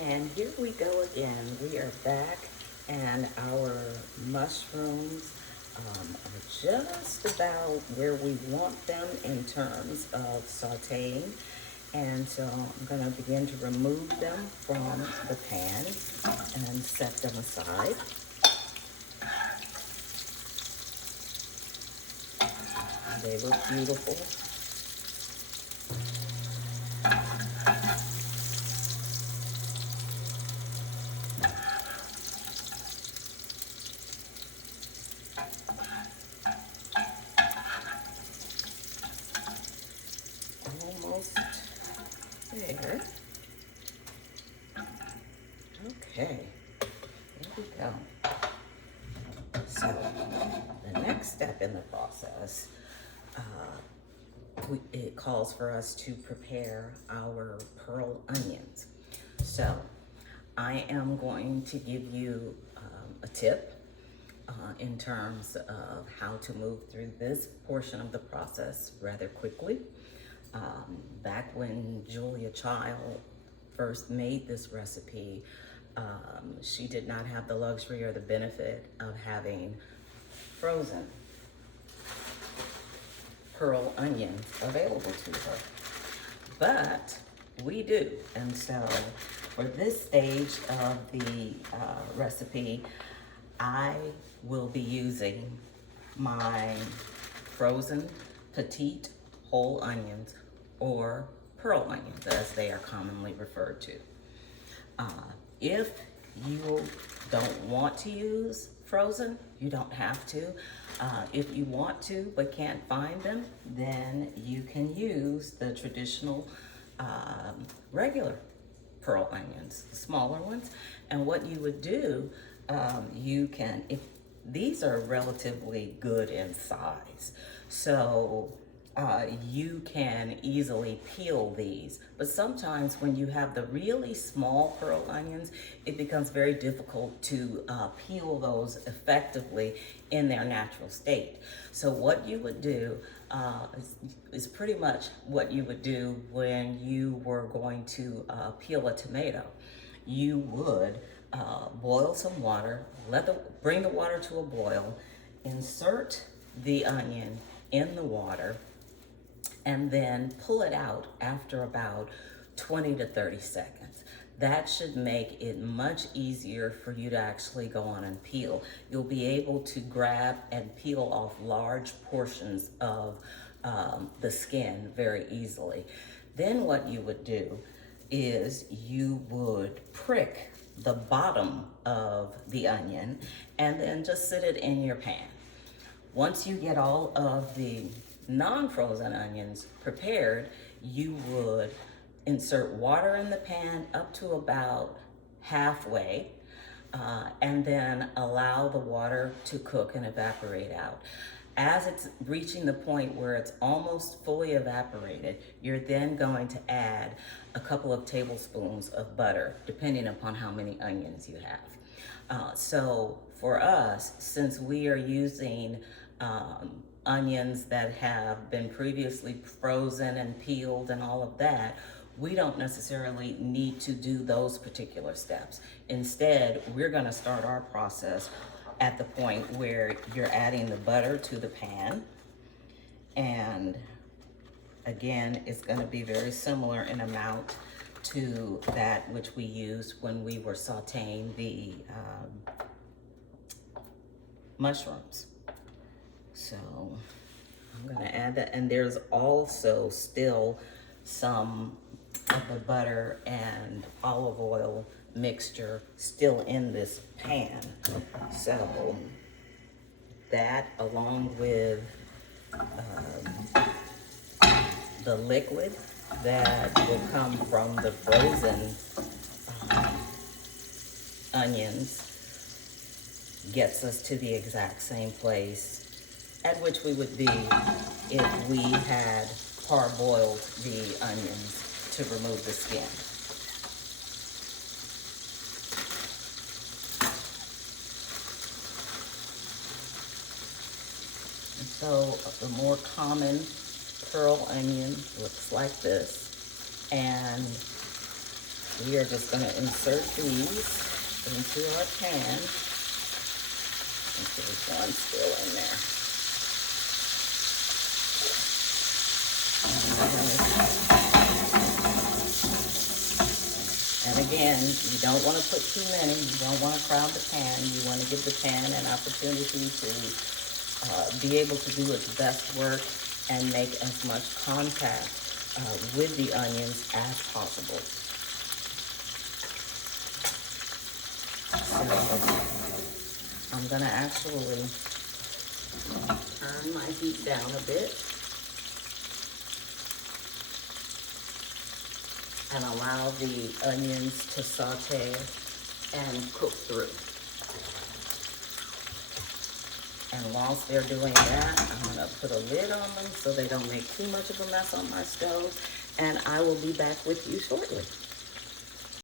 And here we go again. We are back, and our mushrooms are just about where we want them in terms of sauteing. And so I'm going to begin to remove them from the pan and set them aside. They look beautiful. Almost there. Okay, there we go. So the next step in the process, it calls for us to prepare our pearl onions. So I am going to give you a tip in terms of how to move through this portion of the process rather quickly. Back when Julia Child first made this recipe, she did not have the luxury or the benefit of having frozen pearl onions available to her. But we do. And so for this stage of the recipe, I will be using my frozen petite whole onions, or pearl onions as they are commonly referred to. If you don't want to use frozen, you don't have to. If you want to but can't find them, then you can use the traditional regular pearl onions, the smaller ones. And what you would do, you can, if these are relatively good in size, so you can easily peel these. But sometimes when you have the really small pearl onions, it becomes very difficult to peel those effectively in their natural state. So what you would do is pretty much what you would do when you were going to peel a tomato. You would boil some water, bring the water to a boil, insert the onion in the water, and then pull it out after about 20 to 30 seconds. That should make it much easier for you to actually go on and peel. You'll be able to grab and peel off large portions of the skin very easily. Then what you would do is you would prick the bottom of the onion and then just sit it in your pan. Once you get all of the non-frozen onions prepared, you would insert water in the pan up to about halfway, and then allow the water to cook and evaporate out. As it's reaching the point where it's almost fully evaporated, you're then going to add a couple of tablespoons of butter, depending upon how many onions you have. So for us, since we are using onions that have been previously frozen and peeled and all of that, we don't necessarily need to do those particular steps. Instead, we're going to start our process at the point where you're adding the butter to the pan. And again, it's going to be very similar in amount to that which we used when we were sauteing the mushrooms. So I'm going to add that, and there's also still some of the butter and olive oil mixture still in this pan. So that, along with the liquid that will come from the frozen onions, gets us to the exact same place at which we would be if we had parboiled the onions to remove the skin. And so the more common pearl onion looks like this, and we are just going to insert these into our pan. There's one still in there. And again, you don't want to put too many. You don't want to crowd the pan. You want to give the pan an opportunity to be able to do its best work and make as much contact with the onions as possible. So I'm going to actually turn my heat down a bit and allow the onions to saute and cook through. And whilst they're doing that, I'm going to put a lid on them so they don't make too much of a mess on my stove. And I will be back with you shortly.